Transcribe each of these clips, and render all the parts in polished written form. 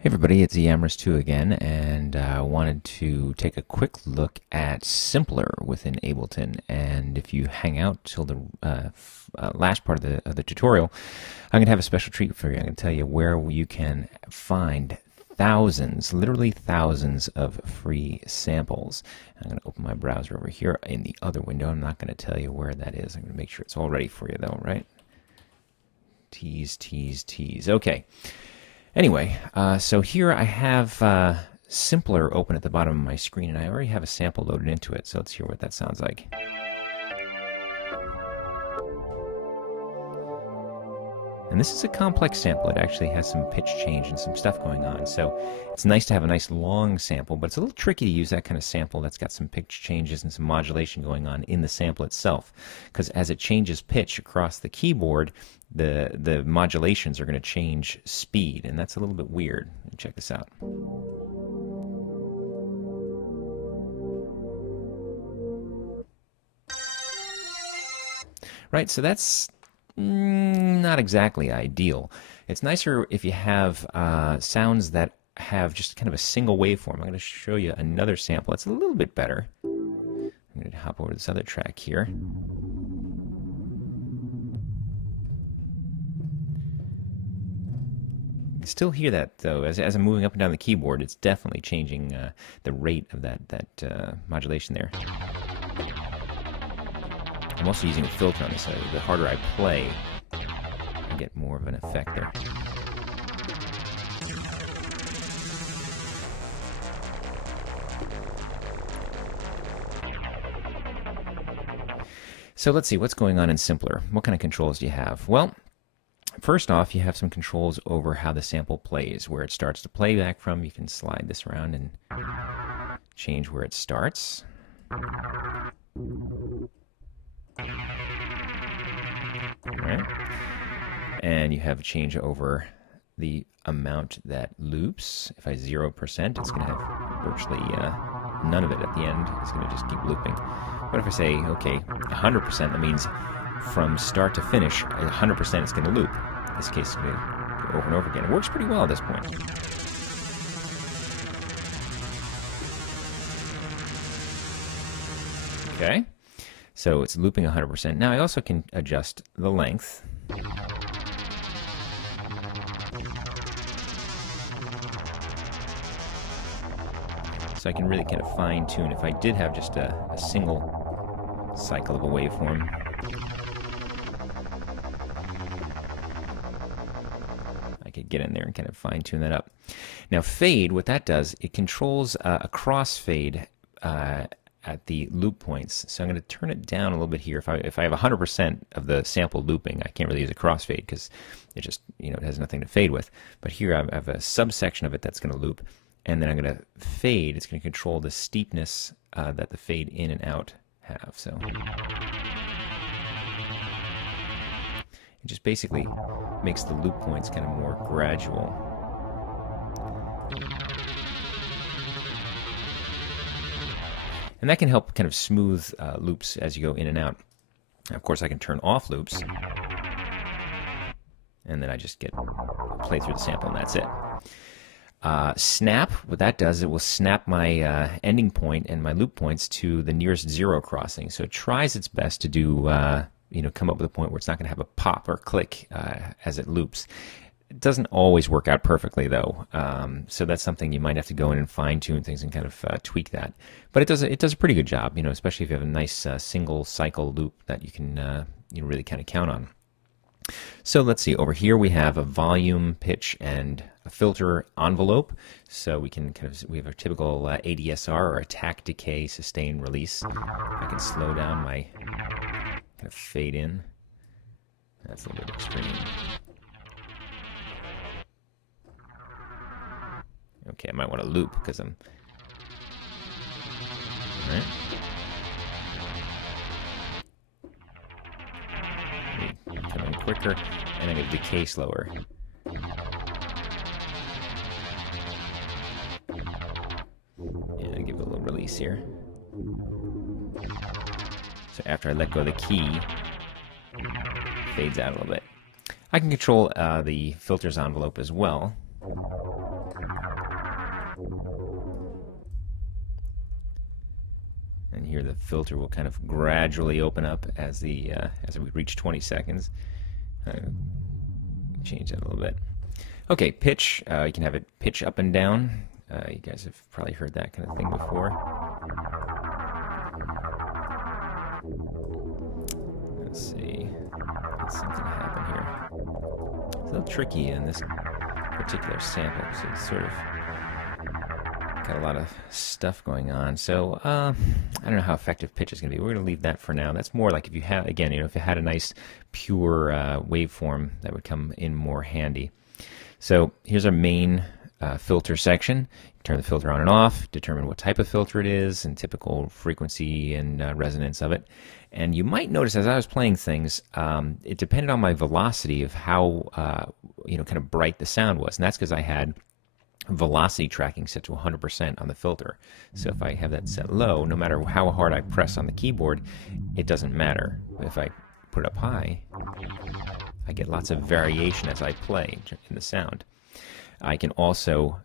Hey everybody, it's Yammer's2 again, and I wanted to take a quick look at Simpler within Ableton. And if you hang out till the last part of the tutorial, I'm going to have a special treat for you. I'm going to tell you where you can find thousands, literally thousands of free samples. I'm going to open my browser over here in the other window. I'm not going to tell you where that is. I'm going to make sure it's all ready for you though, right? Tease, tease, tease. Okay. Anyway, so here I have Simpler open at the bottom of my screen, and I already have a sample loaded into it, so let's hear what that sounds like. And this is a complex sample. It actually has some pitch change and some stuff going on, so it's nice to have a nice long sample, but it's a little tricky to use that kind of sample that's got some pitch changes and some modulation going on in the sample itself, because as it changes pitch across the keyboard, the modulations are going to change speed, and that's a little bit weird. Check this out. Right, so that's not exactly ideal. It's nicer if you have sounds that have just kind of a single waveform. I'm going to show you another sample. It's a little bit better. I'm going to hop over to this other track here. Still hear that though. As I'm moving up and down the keyboard, it's definitely changing the rate of that modulation there. I'm also using a filter on this. So the harder I play, I get more of an effect there. So let's see what's going on in Simpler. What kind of controls do you have? Well, first off, you have some controls over how the sample plays, where it starts to play back from. You can slide this around and change where it starts. Right. And you have a change over the amount that loops. If I 0%, it's going to have virtually none of it at the end. It's going to just keep looping. But if I say, okay, 100%, that means from start to finish, 100% is going to loop. In this case, it's going to go over and over again. It works pretty well at this point. Okay. So it's looping 100%. Now I also can adjust the length. So I can really kind of fine tune if I did have just a single cycle of a waveform. I could get in there and kind of fine tune that up. Now fade, what that does, it controls a crossfade at the loop points. So I'm going to turn it down a little bit here. If I have 100% of the sample looping, I can't really use a crossfade because it just, it has nothing to fade with. But here I have a subsection of it that's going to loop, and then I'm going to fade. It's going to control the steepness that the fade in and out have. So it just basically makes the loop points kind of more gradual. And that can help kind of smooth loops as you go in and out. Of course, I can turn off loops, and then I just play through the sample, and that's it. Snap, what that does, it will snap my ending point and my loop points to the nearest zero crossing. So it tries its best to do, come up with a point where it's not going to have a pop or click as it loops. It doesn't always work out perfectly, though, so that's something you might have to go in and fine-tune things and kind of tweak that. But it does a pretty good job, especially if you have a nice single cycle loop that you can really kind of count on. So let's see. Over here we have a volume, pitch, and a filter envelope. So we have a typical ADSR, or attack, decay, sustain, release. I can slow down my kind of fade in. That's a little bit extreme. Okay, I might want to loop because I'm... All right. Come in quicker, and I'm going to decay slower. And give it a little release here. So after I let go of the key, it fades out a little bit. I can control the filters envelope as well. And here the filter will kind of gradually open up as we reach 20 seconds. Change that a little bit. Okay, pitch. You can have it pitch up and down. You guys have probably heard that kind of thing before. Let's see. Let something happen here. It's a little tricky in this particular sample, so it's sort of got a lot of stuff going on. So I don't know how effective pitch is going to be. We're going to leave that for now. That's more like if you had, again, if it had a nice pure waveform, that would come in more handy. So here's our main filter section. You turn the filter on and off, determine what type of filter it is, and typical frequency and resonance of it. And you might notice as I was playing things, it depended on my velocity of how kind of bright the sound was, and that's because I had velocity tracking set to 100% on the filter. So if I have that set low, no matter how hard I press on the keyboard, it doesn't matter. If I put it up high, I get lots of variation as I play in the sound. I can also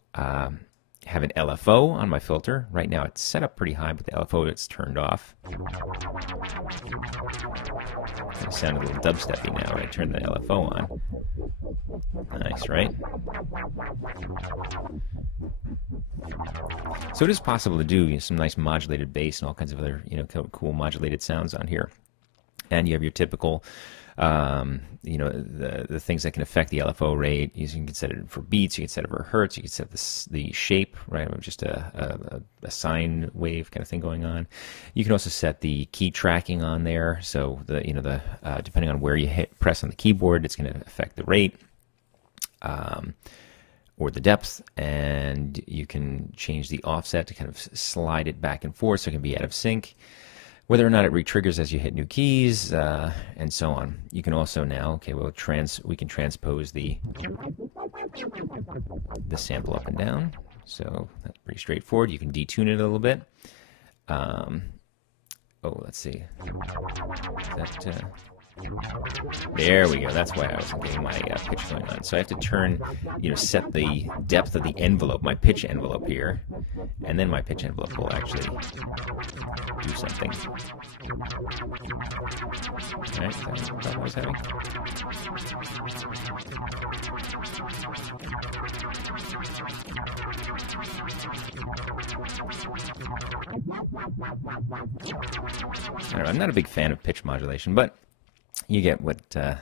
have an LFO on my filter. Right now it's set up pretty high, but the LFO is turned off. It sounded a little dubsteppy now when I turned the LFO on. Nice, right? So it is possible to do some nice modulated bass and all kinds of other cool modulated sounds on here. And you have your typical the things that can affect the LFO rate. You can set it for beats, you can set it for hertz, you can set the shape, right, of just a sine wave kind of thing going on. You can also set the key tracking on there, so depending on where you press on the keyboard, it's going to affect the rate or the depth, and you can change the offset to kind of slide it back and forth so it can be out of sync, whether or not it re-triggers as you hit new keys, and so on. You can also now, we can transpose the sample up and down. So that's pretty straightforward. You can detune it a little bit. Let's see. There we go. That's why I wasn't getting my pitch going on. So I have to turn, set the depth of the envelope, my pitch envelope here, and then my pitch envelope will actually do something. All right, is that what the problem I was having? I don't know, I'm not a big fan of pitch modulation, but you get what the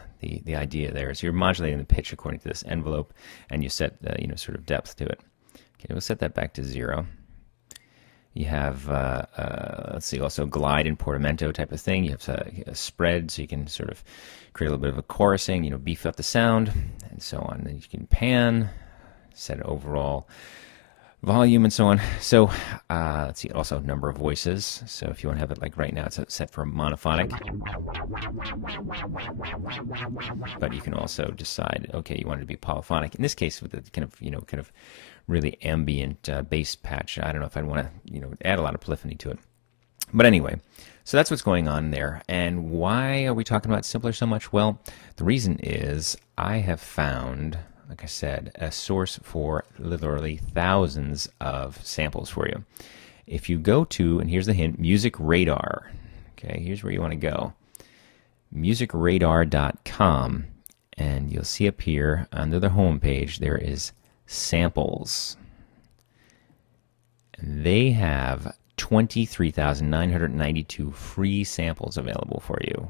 idea there is. So you're modulating the pitch according to this envelope, and you set sort of depth to it. Okay, we'll set that back to 0. You have let's see, also glide and portamento type of thing. You have a spread, so you can sort of create a little bit of a chorusing, beef up the sound, and so on. Then you can pan, set an overall volume, and so on. So let's see, also number of voices. So if you want to have it like right now, it's set for monophonic. But you can also decide, okay, you want it to be polyphonic. In this case, with the kind of really ambient bass patch, I don't know if I'd want to add a lot of polyphony to it. But anyway, so that's what's going on there. And why are we talking about Simpler so much? Well, the reason is I have found, like I said, a source for literally thousands of samples for you. If you go to, and here's the hint, Music Radar. Okay, here's where you want to go. musicradar.com, and you'll see up here under the home page there is samples. And they have 23,992 free samples available for you.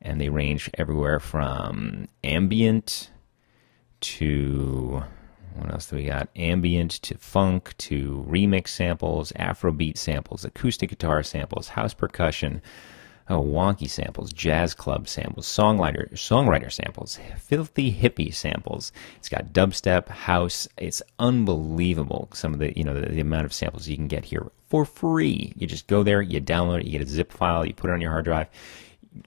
And they range everywhere from ambient to, what else do we got? Ambient to funk to remix samples, Afrobeat samples, acoustic guitar samples, house percussion, wonky samples, jazz club samples, songwriter samples, filthy hippie samples. It's got dubstep, house. It's unbelievable. Some of the the amount of samples you can get here for free. You just go there, you download it, you get a zip file, you put it on your hard drive.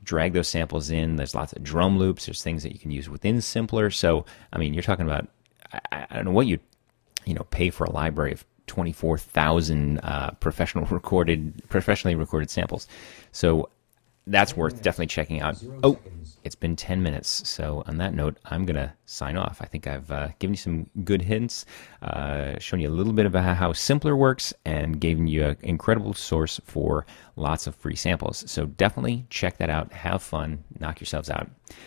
Drag those samples in. There's lots of drum loops. There's things that you can use within Simpler. So, I mean, you're talking about, I don't know what you pay for a library of 24,000 professionally recorded samples. So, that's worth definitely checking out. Oh, it's been 10 minutes. So on that note, I'm going to sign off. I think I've given you some good hints, shown you a little bit about how Simpler works, and given you an incredible source for lots of free samples. So definitely check that out. Have fun. Knock yourselves out.